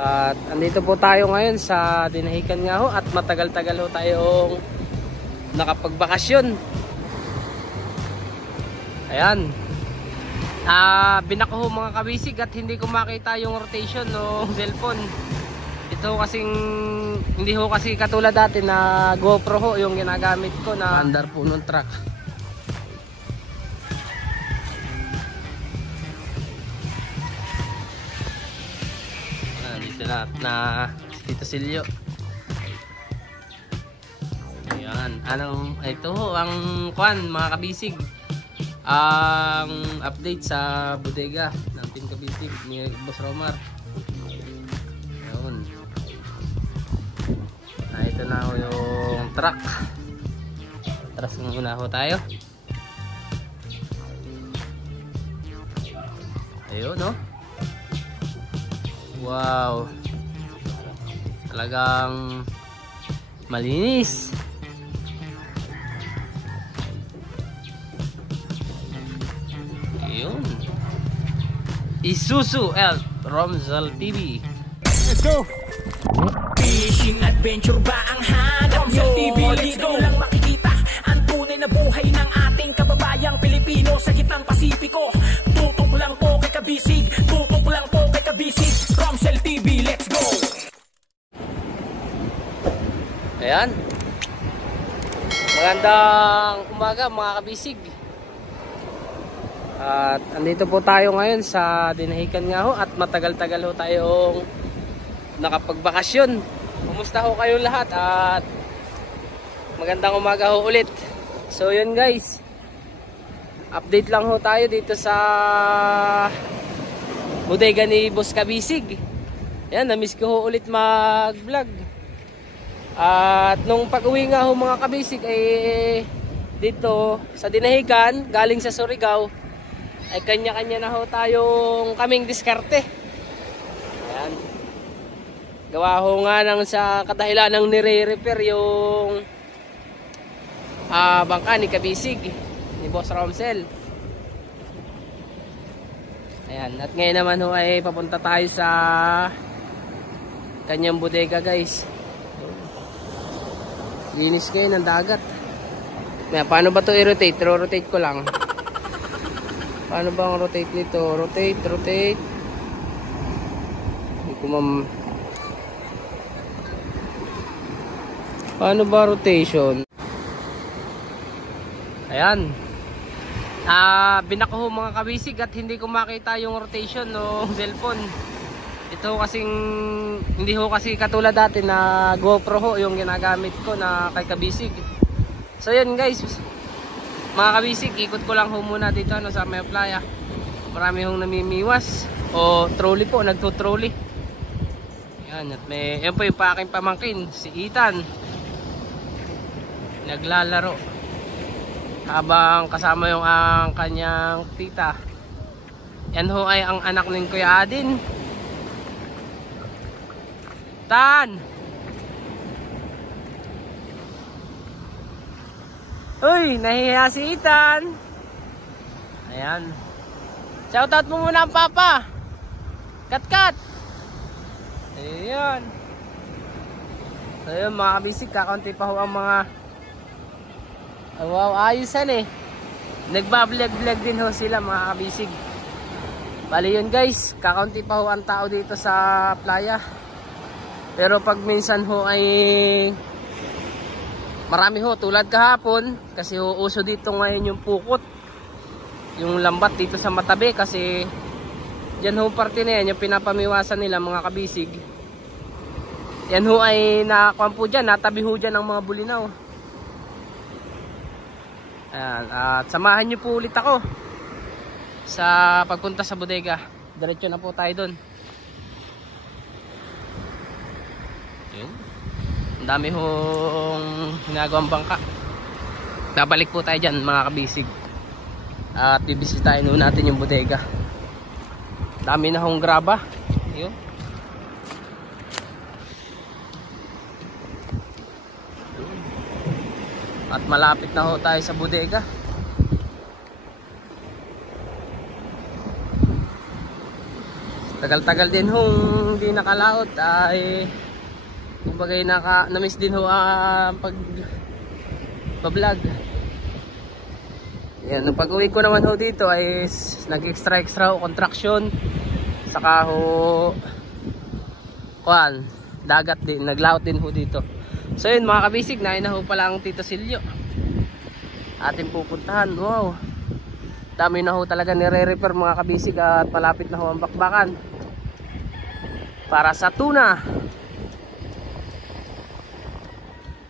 At andito po tayo ngayon sa Dinahican nga ho at matagal-tagal ho tayong nakapagbakasyon. Ayan. Binako ho mga kabisig at hindi ko makita yung rotation ng cellphone. Ito kasing hindi ho kasi katulad dati na GoPro ho yung ginagamit ko na andar po ng truck. Dito na Tito Silyo. Ayan, ito ho ang kwan mga kabisig. Ang update sa bodega ng Team Kabisig ni Boss Romar. Ayun. Ito na ho yung truck. Tras muna ho tayo. Ayun no. Wow. Talagang malinis. Ayun. Isuzu L Romzel TV. Let's go. Fishing adventure ba ang hanap nyo? TV, dito lang makikita ang tunay na buhay ng ating kababayang Pilipino sa gitnang Pasipiko. Tutok lang po kay Kabisig, tutok lang po kay Kabisig. Romzel TV, let's go. Ayan. Magandang umaga mga kabisig. At andito po tayo ngayon sa Dinahican nga ho at matagal-tagal ho tayong nakapagbakasyon. Kumusta ho kayo lahat at magandang umaga ho ulit. So yun guys, update lang ho tayo dito sa bodega ni Boss Kabisig. Yan, namiss ko ho ulit mag vlog. At nung pag-uwi nga ho mga kabisig ay dito sa Dinahican galing sa Surigao ay kanya-kanya na ho tayong kaming diskarte. Ayan. Gawa ho nga nang sa kadahilan ng nire-repair yung bangka ni Kabisig ni Boss Romzel. Ayan. At ngayon naman ho ay papunta tayo sa kanyang bodega guys. Linis kayo ng dagat. Paano ba ito i-rotate? Rotate ko lang. Paano ba ang rotate nito? Rotate. Hindi ko paano ba rotation? Ayan. Binako ho mga kabisig at hindi ko makita yung rotation ng cellphone. Ito kasing hindi ho kasi katulad dati na GoPro ho yung ginagamit ko na kay Kabisig. So yun guys, mga kabisig, ikot ko lang ho muna dito sa may playa. Marami hong namimiwas o trolley po, nagto-trolley. Yan, at yan po yung pa aking pamangkin, si Ethan. Naglalaro habang kasama yung ang kanyang tita. Yan ho ay ang anak ng Kuya Adin. Tan! Uy, nahihiya si Ethan. Ayan. Shoutout mo muna ang papa. Kat. Ayan. So yun mga kabisig, kakaunti pa ho ang mga wow, ayusan eh. Nagbablog din ho sila mga kabisig. Bali yun guys, kakaunti pa ho ang tao dito sa playa. Pero pag minsan ho ay marami ho, tulad kahapon kasi ho uso dito ngayon yung pukot, yung lambat dito sa Matabi kasi yan ho parte na yan yung pinapamiwasan nila mga kabisig. Yan ho ay nakakuan po dyan, natabi ho dyan ng mga bulinaw. Ayan, at samahan nyo po ulit ako sa pagpunta sa bodega. Diretso na po tayo dun. Ang dami hong ginagawang bangka. Babalik po tayo dyan mga kabisig. At bibisitahin natin yung bodega. Dami na hong graba. Yun. At malapit na ho tayo sa bodega. Tagal-tagal din hong hindi nakalaot ay kumbaga na-miss din ho pag-vlog. Yan, nung pag-uwi ko naman ho dito ay nag-extra ho contraction. Saka ho dagat din, naglaot din ho dito. So yun mga kabisig, nain na ho pala ang Tito Silyo. Ating pupuntahan. Wow. Dami na ho talaga nire-repair mga kabisig at palapit na ho ang bakbakan. Para sa tuna.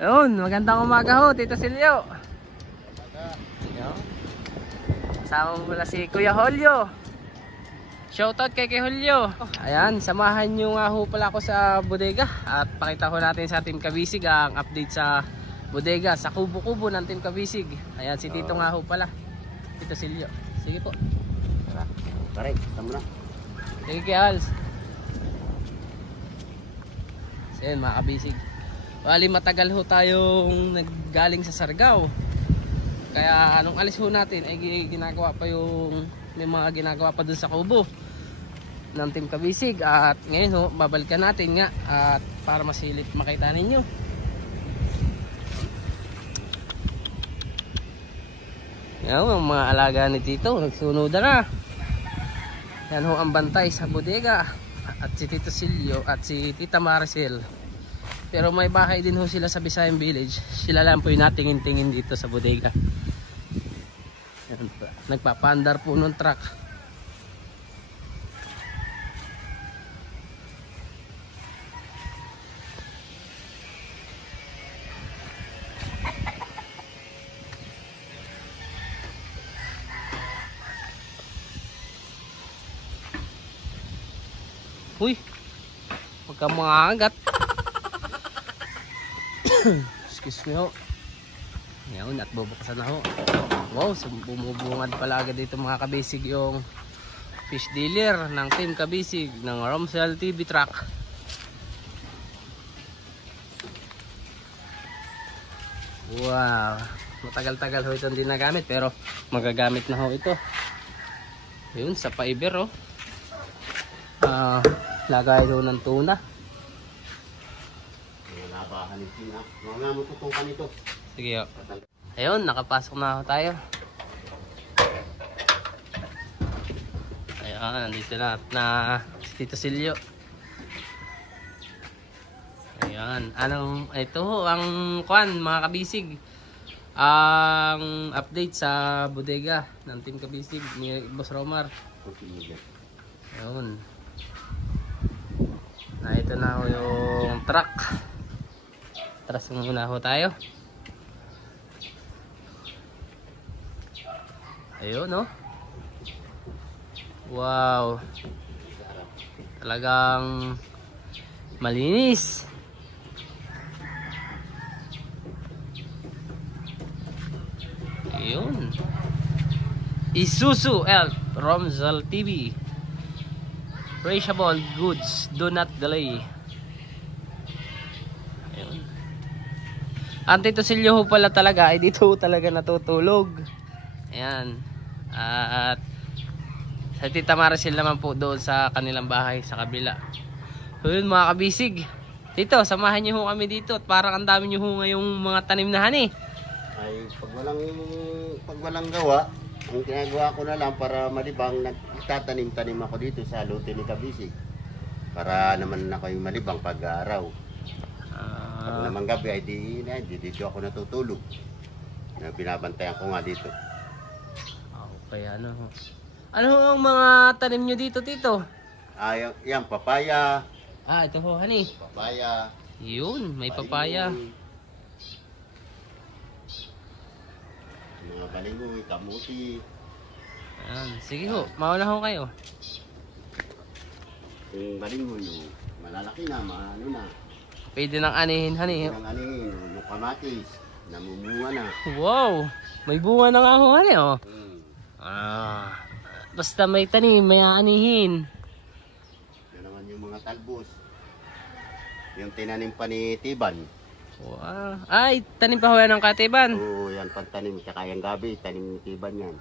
Ayun, magandang umaga ho Tito Silyo. Kasama mo pala si Kuya Julio. Shoutout kay Julio. Ayan, samahan nyo nga ho pala ako sa bodega. At pakita ho natin sa Team Kabisig ang update sa bodega, sa kubo-kubo ng Team Kabisig. Ayan, si Tito nga ho pala, Tito Silyo. Sige po. Taray, tama na. Sige kay Hals. So yun mga kabisig, bali matagal ho tayong naggaling sa Sargao. Kaya anong alis ho natin ay ginagawa pa yung may mga ginagawa pa dun sa kubo ng Team Kabisig. At ngayon ho babalikan natin nga at para masilip makita ninyo. Yan ang mga alaga ni Tito, nagsunod na. Yan ho ang bantay sa bodega. At si Tito Silyo at si Tita Maricel. Pero may bahay din ho sila sa Visayan Village. Sila lang po yung natingin-tingin dito sa bodega. Yan, nagpapandar po ng truck. Uy, huwag kang mga agat. Excuse me ho. Ngayon at bubuksan na ho. Wow, bumubungad pala agad dito mga kabisig yung fish dealer ng Team Kabisig ng Romsel TV truck. Wow, matagal-tagal ho ito hindi nagamit pero magagamit na ho ito. Yun, sa paiber oh. Lagay doon ng tuna. Labahan ng tuna. Mga matutong ka nito. Sige o. Ayun, nakapasok na tayo. Ayun, nandito na si Tito Silyo. Ayun, ito ho ang mga kabisig. Ang update sa bodega ng Team Kabisig ni Boss Romar. Ayun. Ito na ho yung truck. Tras muna ho tayo. Ayun no. Wow. Talagang malinis. Ayun. Isuzu Elf Romsel TV. Perishable goods, do not delay. Ayun. Ang Tito Silyo ho pala talaga ay dito talaga natutulog. Ayan. At sa Tita Maricel naman po doon sa kanilang bahay sa kabila. So yun mga kabisig. Tito, samahan niyo ho kami dito at parang ang dami niyo ho ngayong mga tanim na hani. Ay pag walang gawa, ang ginagawa ko na lang para malibang, nagtatanim-tanim ako dito sa lote ni Kabisig. Para naman ako yung malibang pag-araw. Pag naman gabi ay di dito ako natutulog. Binabantayan ko nga dito. Okay, ano ang mga tanim nyo dito, Tito? Yan, papaya. Ito ho, honey. Papaya. Yun, may papaya. Mga balingoy, kamuti. Ayan, sige ho, mauna ho kayo. Yung balingoy, malalaki na, ano na. Pwede nang anihin, honey. Yung anihin, yung kamatis, namumunga na. Wow, may bunga na nga ho, honey, oh. Basta may tanim, may anihin. Yan naman yung mga talbos. Yung tinanim pa ni Tiban. Wow. Ay, tanim pa ho yan ng katiban. Oo, yan pagtanim. Tsaka yung gabi, tanim ni Tiban yan.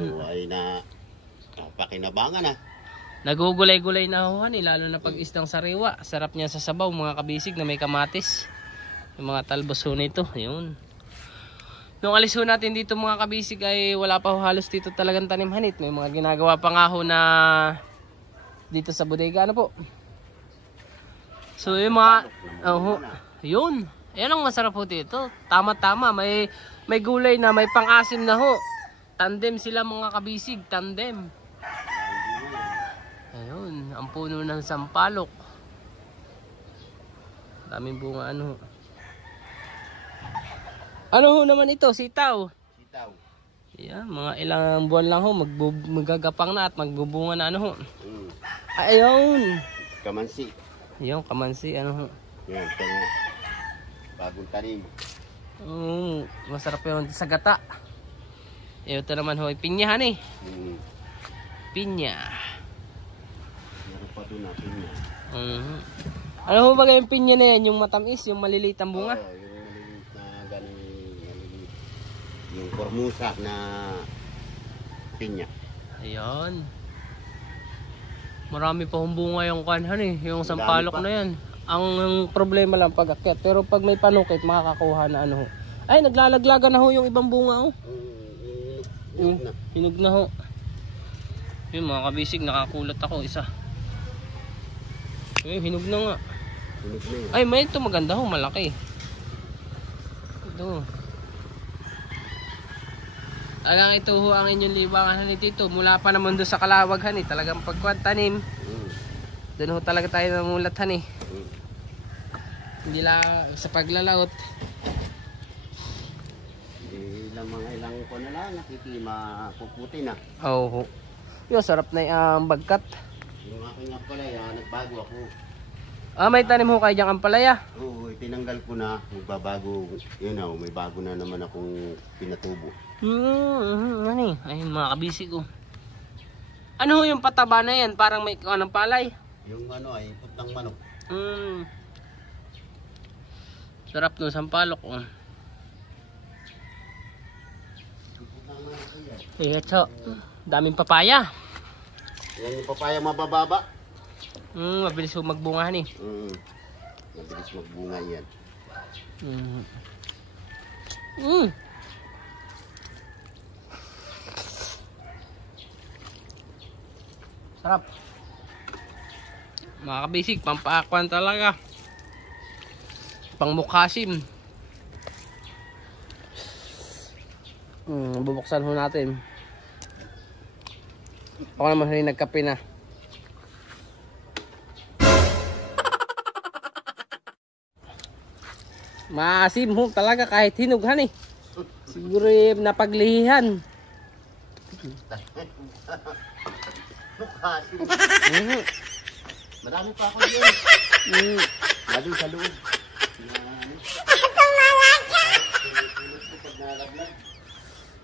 Oo, ay na pakinabangan na. Nagugulay-gulay na ho honey, lalo na pag isdang sariwa. Sarap niya sa sabaw mga kabisig na may kamatis. Yung mga talbos ho nito, yun. Nung alis ho natin dito mga kabisig ay wala pa ho halos dito talagang tanim hanit. May mga ginagawa pa nga ho na dito sa bodega, ano po. So yung mga yun. Yan ang masarap ho dito. Tama-tama, may gulay na, may pang-asim na ho. Tandem sila mga kabisig, tandem. Ayun, ang puno ng sampalok. Daming bunga ano. Ano ho naman ito? Sitaw. Sitaw. Yan, mga ilang buwan lang ho, magagapang na at magbubunga na ano ho. Ayun. Kamansi. Yung kamansi, ano ho. Yan, bagong tanim. Masarap yun sa gata. Ito naman ho, pinyahan eh. Pinya. Meron pa doon na pinya. Ano ho ba yung pinya na yan? Yung matamis, yung maliliit ang bunga? Oo, yung maliliit na ganun, maliliit. Yung kormusa na pinya. Ayun. Marami pa hong bunga yung kanhan eh. Yung sampalok na yan. Ang problema lang pag akyat. Pero pag may panukit, makakakuha na ano ho. Ay, naglalaglaga na ho yung ibang bunga ho. Hinog na ho. Yun mga kabisig, nakakulat ako isa. Hinog na nga. Hinog na yun. Ay, may ito maganda ho, malaki. Ito. Talagang ito ho ang inyong libangan dito. Mula pa naman doon sa Kalawaghan eh. Talagang pagkwantanim. Doon ho talaga tayo namulathan eh. Hindi lang sa paglalaot. Ilang ko na lang, nakikimapuputi na. Oo. Yo, sarap na yung bagkat. Yung aking ampalaya, nagbago ako. May tanim ho kayo diyang ampalaya? Oo, tinanggal ko na, magbabago. Yun na, may bago na naman akong pinatubo. Ano eh? Ayun mga kabisig ko. Ano ho yung pataba na yan? Parang may anong palay? Yung ano ay putang manok. Sarap ng sampalok. Ito, daming papaya. Yan yung papaya mabababa. Mabilis ho magbunga ni. Mabilis magbunga yan. Sarap. Mga kabisig, pampaakwan talaga. Pangmukhasim. Bubuksan ho natin. Ako naman rin nagkape na. Maasim ho talaga kahit hinughan eh. Siguro napaglihihan. Marami pa ako dyan. Lalo sa loob.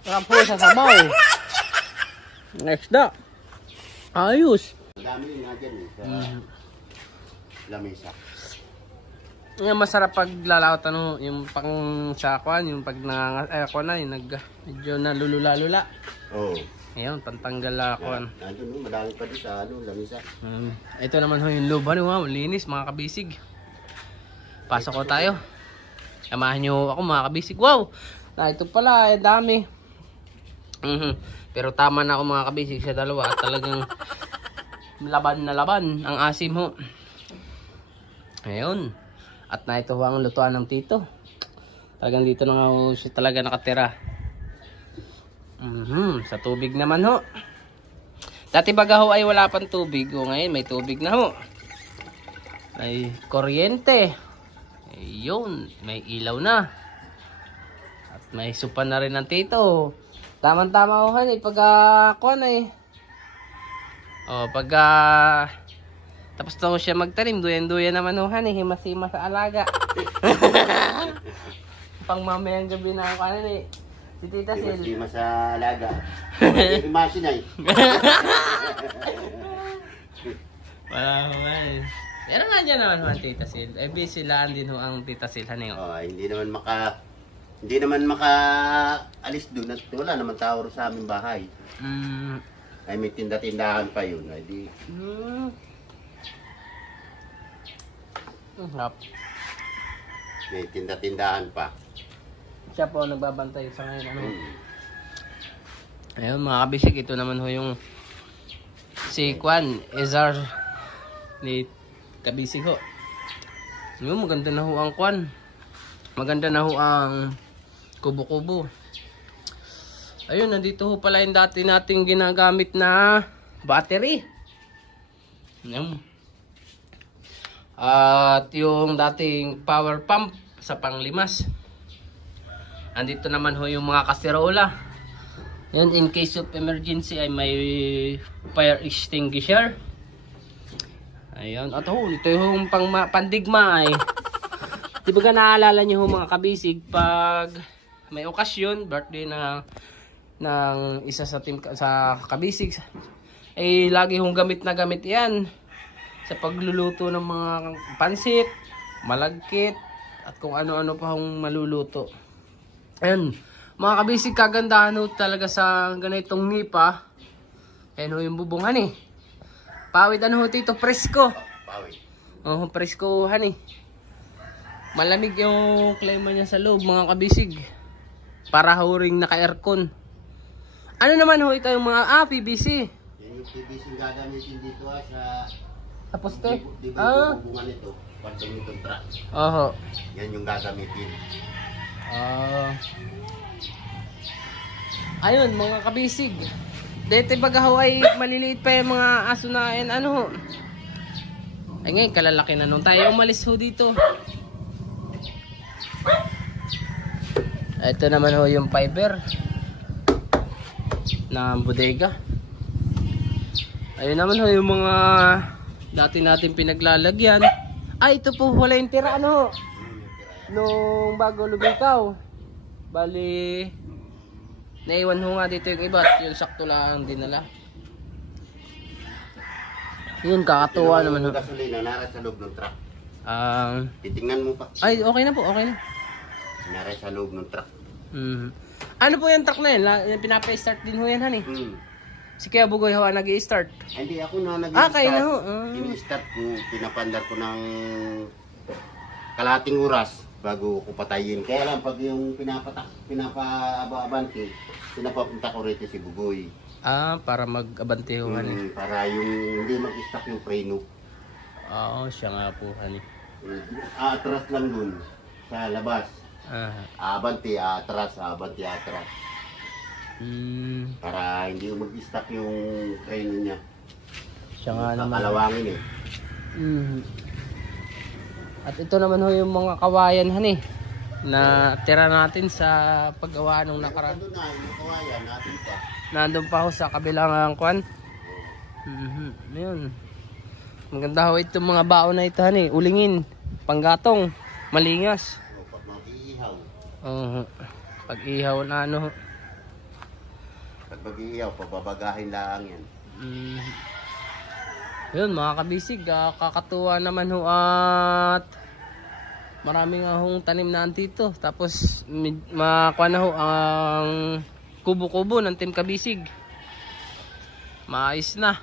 Sarap po sa sabaw. Next na. Ayos. Madami yun nga dyan sa lamesa. Yung masarap pag lalaot ano, yung pang sakwan, yung pag ako na, yung medyo nalulula-lula. Oo. Ayun, pantanggal lakwan. Nandun, madami pa din sa lamesa. Ito naman ho yung luban, wow, linis mga kabisig. Pasok ko tayo. Samahan nyo ako mga kabisig. Wow! Ito pala, dami. Pero tama na ako mga kabisig sa dalawa. At talagang laban na laban ang asim ho. Ayun. At na ito ho ang lutuan ng tito. Talagang dito na nga ho siya talaga nakatira. Sa tubig naman ho. Dati baga ho ay wala pang tubig. O ngayon may tubig na ho. May kuryente. Ayun. May ilaw na. At may supan na rin ng tito. Tama-tama ho han eh. Pagka kuwan eh. O pagka tapos na ho siya magtanim. Duyan-duyan naman ho han eh. Himas-hima sa alaga. Pang mamayang gabi na ako kanan eh. Si Tita Sil. Himas-hima sa alaga. Himasin ay. Wala ko nga eh. Pero nga dyan naman ho ang Tita Sil. Eh busy lang din ho ang Tita Sil. Ano yun? Hindi naman maka alis doon at wala naman tao sa aming bahay. Ay may tinda-tindahan pa yun. Ay di, Ang harap. may tinda-tindahan pa. Siya po ang nagbabantay sa ngayon. Ano? Hmm. Ayun mga kabisig, ito naman ho yung si Kwan, Ezar ni Kabisig ho. Yun, maganda na ho ang Kwan. Maganda na ho ang kubo-kubo. Ayun, nandito ho pala yung dati nating ginagamit na battery. Ayun. At yung dating power pump sa panglimas. Andito naman ho yung mga kaserola. Yan, in case of emergency ay may fire extinguisher. Ayun. At ho, ito yung pandigma ay. Di ba ka naalala nyo ho mga kabisig pag may okasyon, birthday ng isa sa team sa kabisig, ay lagi hong gamit na gamit yan sa pagluluto ng mga pansit, malagkit, at kung ano-ano pa hong maluluto. Ayun. Mga kabisig, kagandahan ho talaga sa ganitong nipa. Ayan ho yung bubungan eh. Pawid ano ho dito, presko. Pawid. Oh, presko han eh. Malamig yung klima niya sa loob mga kabisig. Para ho ring naka-aircon. Ano naman ho ito yung mga PVC? Yan yung PVC gagamitin dito Sa poste? Di ba yung bubungan nito? Pagdang itong truck. Oho. Yan yung gagamitin. Ayun mga kabisig. Dito baga ho ay maliliit pa yung mga aso na yan, ano ho. Ay ngayon kalalaki na nung tayo umalis ho dito. Ito naman ho yung fiber na bodega. Ayun naman ho yung mga dati natin pinaglalagyan. Ay ito po wala yung tira ano ho. Nung bago lumikaw. Bali naiwan ho nga dito yung iba at yung sakto lang dinala. Yun kakatuwa naman ho. Yung gasolina nara sa loob ng truck. Titingnan mo pa. Ay okay na po, okay na. Nara sa loob ng truck. Ano po yung truck na yun? Yung pinapa-start din ho yan han eh. Si Kuya Bugoy ho nag-i-start. Hindi ako na nag-i-start. Kayo na ho. Ini-start ko, pinapandar ko ng kalahating oras bago ko patayin. Kaya lang pag yung pinapa-abante, pinapapunta ko rito si Bugoy. Para mag-abante ho han eh. Para yung hindi mag-stop yung preno. Oo, siya nga po han eh. Atras lang dun sa labas. Abante, atras, abante, atras. Para hindi mag-stop yung preno niya. Siya nga naman. Kalawangin eh. At ito naman ho yung mga kawayan han eh. Na tira natin sa paggawa nung nakaraan. Nandun na, yung kawayan natin pa. Nandun pa ho sa kabilang kwan. Ayun. Maganda ho itong mga baon na ito han eh. Ulingin, panggatong, malingas. Pag mag-iihaw. Pag ihaw na ano. Pag mag-iihaw, pababagahin lang yan. Yun mga kabisig, kakatuwa naman ho at maraming ahong tanim na dito. Tapos makuha na ho ang kubo-kubo ng Team Kabisig. Maayos na.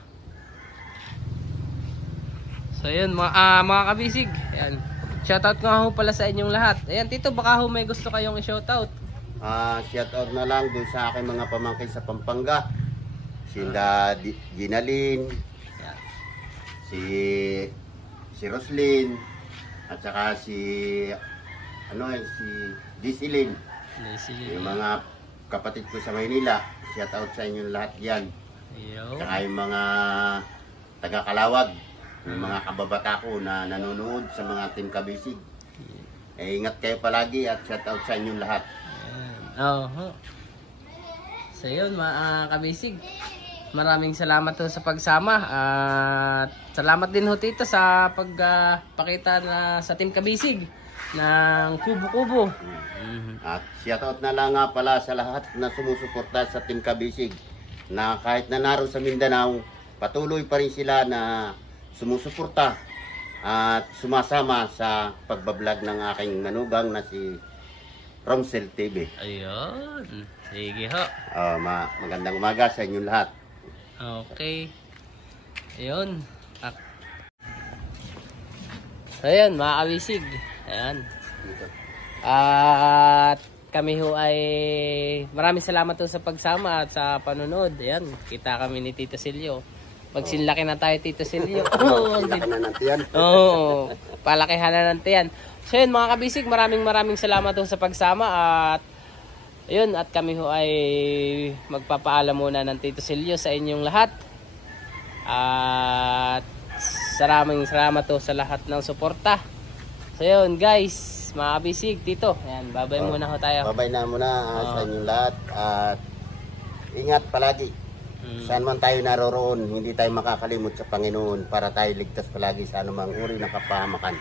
So yun mga kabisig. Ayan. Shoutout nga ho pala sa inyong lahat. Ayan Tito, baka ho may gusto kayong i-shoutout. Shoutout na lang dun sa aking mga pamangkin sa Pampanga. Sila Ginalyn, si Roslyn, at saka si Disilin. Yung mga kapatid ko sa Maynila. Shoutout sa inyong lahat yan. Saka yung mga taga-Kalawag, yung mga kababata ko na nanonood sa mga Team Kabisig. Ingat kayo palagi at shoutout sa inyong lahat. So yun mga kabisig, maraming salamat ho sa pagsama at salamat din ho Tito sa pagpakita na sa Team Kabisig ng kubo-kubo. At shoutout na lang nga pala sa lahat na sumusuporta sa Team Kabisig, na kahit na naroon sa Mindanao, patuloy pa rin sila na sumusuporta at sumasama sa pagbablog ng aking manugang na si Romsel TV. Ayun, sige ho. Magandang umaga sa inyong lahat. Okay. Ayun. Ayan, mga kabisig. Ayan. At kami ho ay maraming salamat ho sa pagsama at sa panunod. Ayan, kita kami ni Tito Silio. Magsinlaki na tayo, Tito Silio. Palaki na ng tiyan. Oo, palakihan na ng tiyan. So yun mga kabisig, maraming salamat ho sa pagsama at ayun, at kami ho ay magpapaalam muna ng Tito Silio sa inyong lahat. At maraming salamat ho sa lahat ng suporta. So yun guys, mga kabisig, Tito, ayan, babay muna ho tayo. Babay na muna sa inyong lahat at ingat palagi. Saan man tayo naroroon, hindi tayo makakalimot sa Panginoon para tayo ligtas palagi sa anumang uri ng kapahamakan.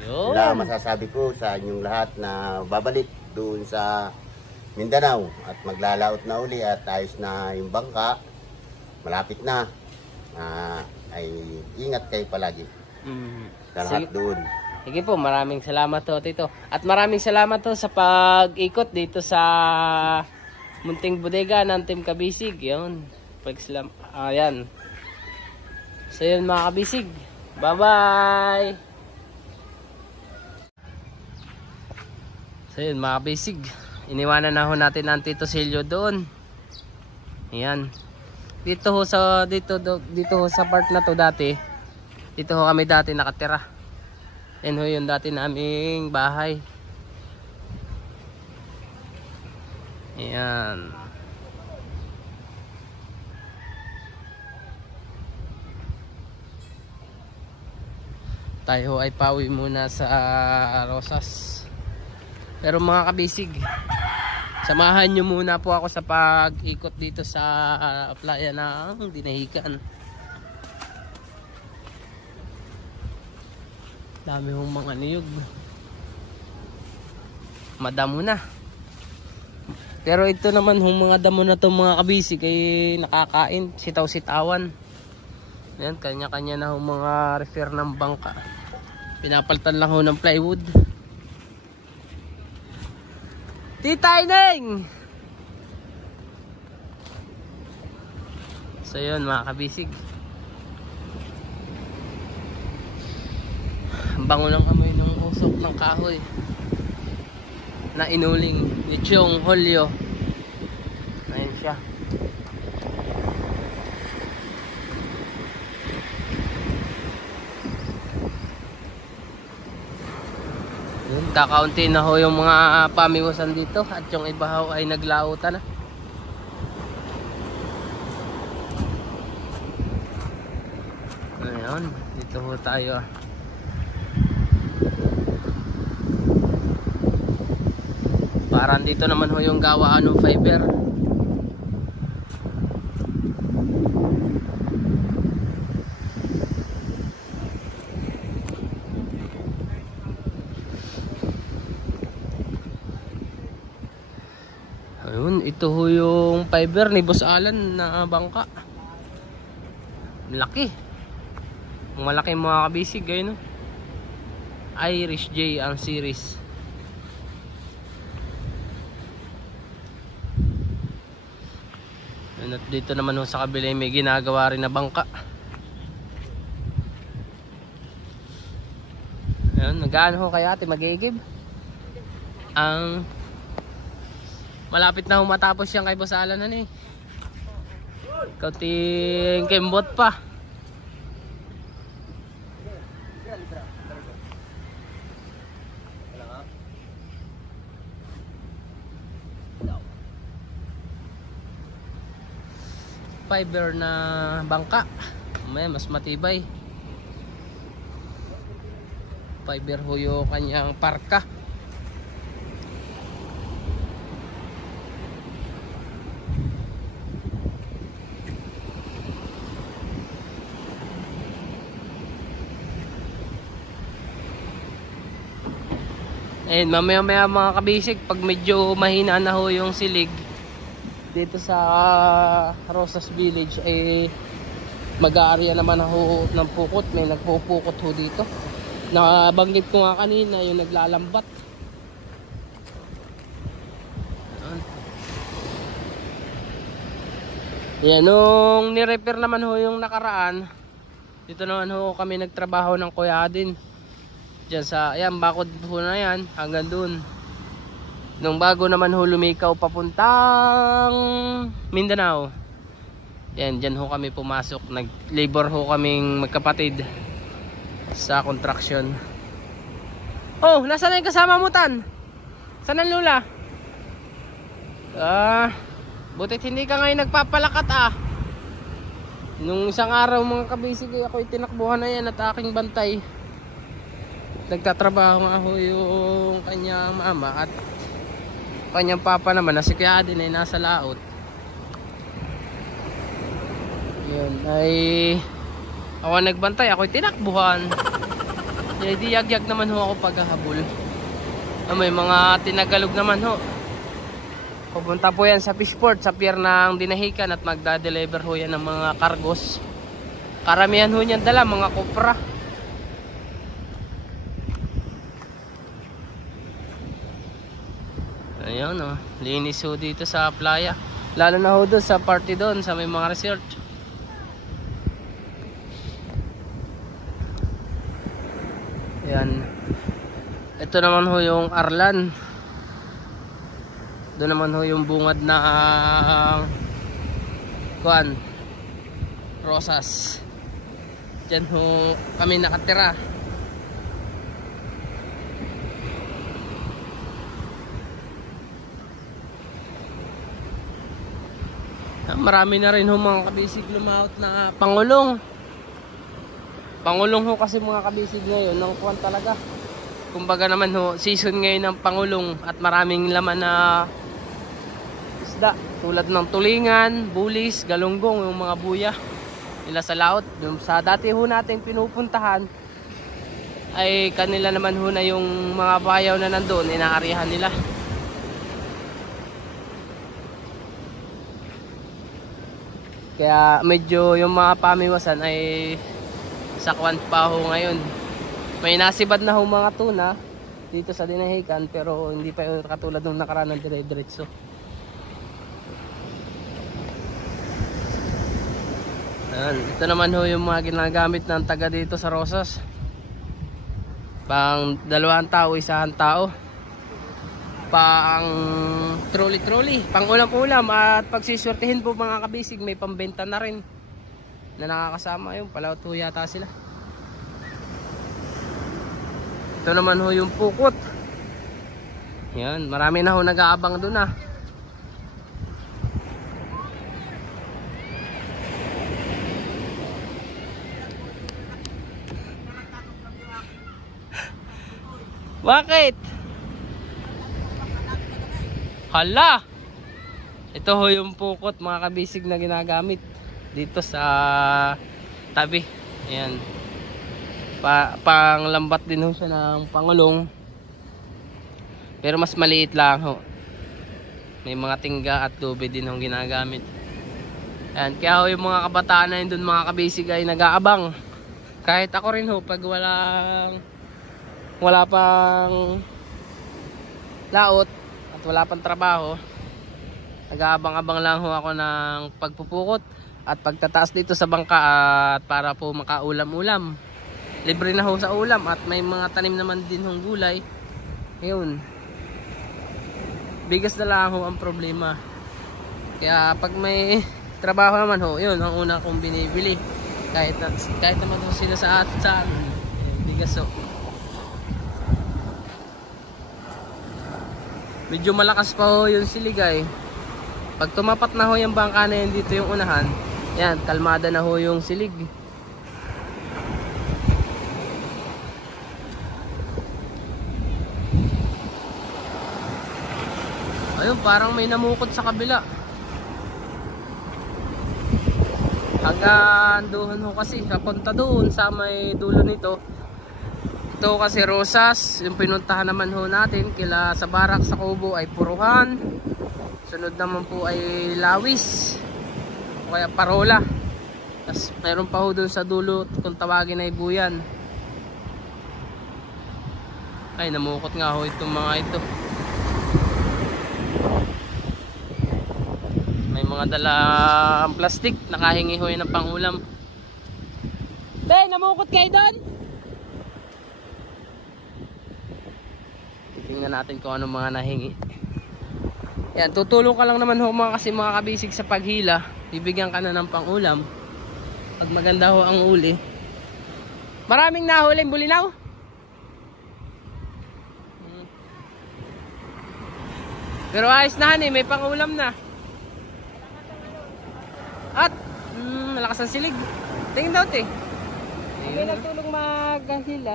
Ayun. Wala masasabi ko sa inyong lahat na babalik doon sa Mindanao at maglalaot na uli at ayos na yung bangka. Malapit na. Ay ingat kayo palagi. Sa lahat doon. Sige po, maraming salamat ho, Tito. At maraming salamat ho sa pag-ikot dito sa munting bodega ng Team Kabisig. Yun. Ayan. So yun mga kabisig. Bye-bye! So yun mga kabisig. Iniwanan na ho natin ang Tito Silio doon. Ayan. Dito ho sa part na to dati. Dito ho kami dati nakatira. Yan ho yung dati naming bahay. Ayan. Tayo ay pauwi muna sa Rosas. Pero mga kabisig, samahan nyo muna po ako sa pag-ikot dito sa playa ng Dinahican. Dami hong mga niyog. Madamo na. Pero ito naman hong mga damo na to mga kabisig ay nakakain, sitaw-sitawan. Ayan, kanya-kanya na hong mga repair ng bangka. Pinapalitan lang ho ng plywood. Tita Ineng! So yun mga kabisig. Ang bango ng amoy ng usok ng kahoy na inuling ni Chong Holyo. Ayun siya. Yun, kakaunti na ho yung mga pamiwasan dito at yung iba ho ay naglautan na. Ayun, dito ho tayo. Parang dito naman ho yung gawaan ng fiber. Ayun, ito ho yung fiber ni Boss Alan na bangka. Laki. Malaki mga kabisig, ayun. Irish J ang series. At dito naman ho sa kabila may ginagawa rin na bangka. Ayun, nagaano ho kaya ate mag-iigib? Ang malapit na ho matapos yan kay Boss Alan na eh. Kauting kembot pa. Fiber na bangka. May mas matibay. Fiber ho yung kanyang parka. Ayun, mamaya mga kabisig, pag medyo mahina na ho yung silig dito sa Rosas Village ay mag-aarya naman ho ng pukot. May nagpupukot ho dito. Nabanggit ko nga kanina yung naglalambat. Yan, nung ni-repair naman ho yung nakaraan, dito naman ho kami nagtrabaho ng Kuya din. Diyan sa, ayan, bakod ho na yan, hanggang dun. Nung bago naman ho lumikaw papuntang Mindanao. Yan, dyan ho kami pumasok. Nag-labor ho kaming magkapatid sa construction. Oh, nasa na yung kasama mo, Tan? Saan ang lula? Butit hindi ka ngayon nagpapalakat Nung isang araw mga kabisig, ako itinakbuhan na yan at aking bantay. Nagtatrabaho nga ho yung kanyang mama at kanyang papa naman na si Kuya din ay nasa laot. Yun ay ako nagbantay, ako itinakbuhan. Di yagyag naman ho ako paghahabol. May mga tinagalog naman ho. Pupunta po yan sa fishport, sa pier ng Dinahican at magda-deliver ho yan ng mga cargos. Karamihan ho niyan dala, mga kopra. Ayun linis ho dito sa playa. Lalo na ho doon sa party doon, sa may mga resort. Ayan. Ito naman ho yung Arlan. Doon naman ho yung bungad na rosas. Diyan ho kami nakatira. Marami na rin ho mga kabisig lumaot na pangulong. Pangulong ho kasi mga kabisig ngayon ng kuwan talaga. Kumbaga naman ho, season ngayon ng pangulong at maraming laman na isda. Tulad ng tulingan, bulis, galunggong, yung mga buya nila sa laot. Yung sa dati ho natin pinupuntahan ay kanila naman ho na yung mga bayaw na nandoon, inaarihan nila. Kaya medyo yung mga pamiwasan ay sakwan pa ho ngayon. May nasibad na ho mga tuna dito sa Dinahican pero hindi pa yung katulad ng nakaraan ng dire-diretso. Ito naman ho yung mga ginagamit ng taga dito sa Rosas. Pang 2 tao, 1 tao. Pang trolley, pang ulam-ulam at pagsisortihin po mga kabisig, may pambenta na rin na nakakasama yung palawat ho yata sila. Ito naman ho yung pukot. Yan, marami na ho nag-aabang doon Bakit? Hala! Ito ho yung pukot mga kabisig na ginagamit dito sa tabi. Ayan. Panglambat din ho siya ng pangulong. Pero mas maliit lang ho. May mga tingga at tubig din ho ginagamit. Ayan. Kaya ho yung mga kabataan na yun dun mga kabisig ay nag-aabang. Kahit ako rin ho pag wala pang laot at wala pang trabaho, nag-aabang-abang lang ho ako ng pagpupukot at pagtataas dito sa bangka at para po makaulam-ulam. Libre na ho sa ulam at may mga tanim naman din hong gulay. Ayun. Bigas na lang ho ang problema. Kaya pag may trabaho naman ho, yun ang una kong binibili. Kahit naman ho sila sa atin. Bigas ho. Medyo malakas pa ho yung siligay. Pag tumapat na ho yung bangka na yun dito yung unahan, yan, kalmada na ho yung silig. Ayun, parang may namukot sa kabila. Hanggang doon ho kasi, kapunta doon sa may dulo nito. Ito kasi Rosas, yung pinuntahan naman ho natin kila sa Barak sa Kubo ay Puruhan. Sunod naman po ay Lawis o kaya Parola. Tapos mayroon pa ho doon sa dulo kung tawagin ay Buyan. Ay, namukot nga ho itong mga ito. May mga dalang plastic, nakahingi ho yun ng pangulam. Be, namukot kayo doon? Tingnan natin kung anong mga nahingi. Yan, tutulong ka lang naman ho mga kasi mga kabisig sa paghila. Bibigyan ka na ng pangulam. Pag maganda ho ang uli. Maraming nahuling bulinaw. Pero ayos na han eh, may pangulam na. At malakas ang silig. Tingin daw te. May nagtulong maghila.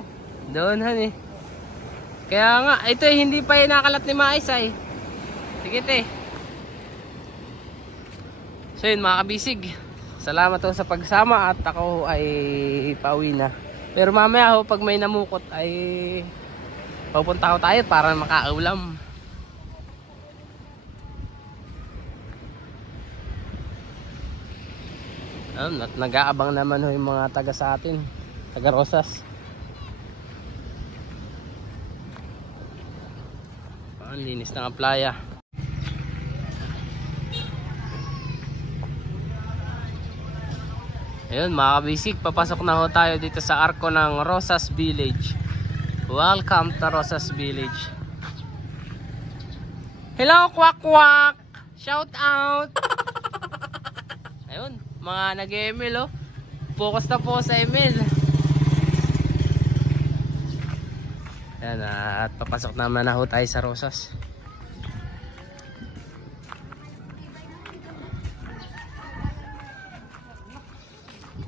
Doon han eh. Kaya nga, ito eh, hindi pa nakalat ni Mais ay. Sige te. So yun mga kabisig, salamat ho sa pagsama at ako ay pauwi na. Pero mamaya ho pag may namukot ay pupunta ko tayo para makaulam. At nag-aabang naman ho yung mga taga sa atin, taga Rosas. Ang linis ng playa. Ayun mga kabisig, papasok na ho tayo dito sa arko ng Rosas Village. Welcome to Rosas Village. Hello kwak kwak! Shout out! Ayun, mga nag-email oh. Focus na po sa email. Ayan, at papasok naman na ho tayo sa Rosas.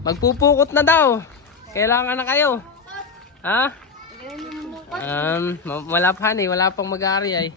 Magpupukot na daw. Kailangan na kayo. Ha? Wala pa eh. Wala pang mag-aari ay.